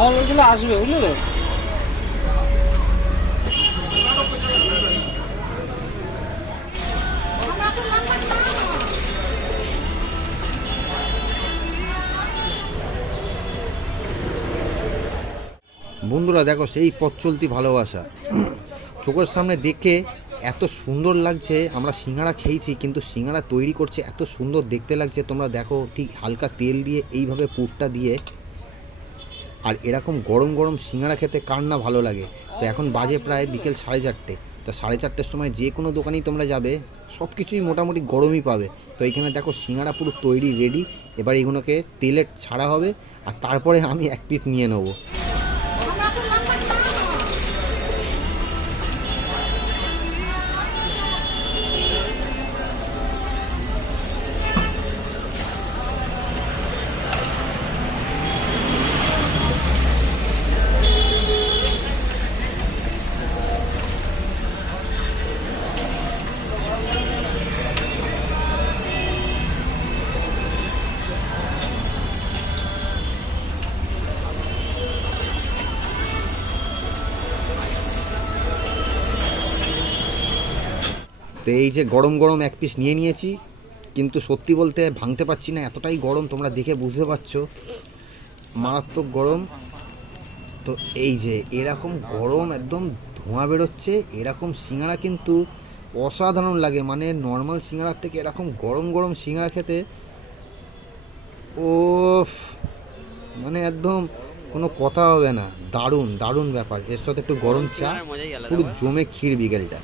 আমার বলছিল আসবে, বুঝলে তো। বন্ধুরা দেখো, সেই পথ চলতি ভালোবাসা চোখের সামনে দেখে এত সুন্দর লাগছে। আমরা সিঙ্গাড়া খেয়েছি, কিন্তু সিঙ্গাড়া তৈরি করছে এত সুন্দর দেখতে লাগছে। তোমরা দেখো, ঠিক হালকা তেল দিয়ে এইভাবে পুরটা দিয়ে, আর এরকম গরম গরম সিঙ্গাড়া খেতে কার না ভালো লাগে। তো এখন বাজে প্রায় বিকেল 4:30। তো 4:30-র সময় যে কোনো দোকানেই তোমরা যাবে, সব কিছুই মোটামুটি গরমই পাবে। তো এইখানে দেখো সিঙ্গাড়া পুরো তৈরি রেডি। এবার এগুলোকে তেলে ছাড়া হবে, আর তারপরে আমি এক পিস নিয়ে নেবো। তো এই যে গরম গরম এক পিস নিয়ে নিয়েছি, কিন্তু সত্যি বলতে ভাঙতে পারছি না, এতটাই গরম। তোমরা দেখে বুঝতে পারছো, মারাত্মক গরম। তো এই যে এরকম গরম, একদম ধোঁয়া বেরোচ্ছে, এরকম সিঙ্গাড়া কিন্তু অসাধারণ লাগে। মানে নর্মাল সিঙ্গাড়ার থেকে এরকম গরম গরম সিঙ্গাড়া খেতে, ও মানে একদম কোনো কথা হবে না। দারুণ দারুণ ব্যাপার। এর সাথে একটু গরম চা, পুরো জমে ক্ষীর বিকেলটা।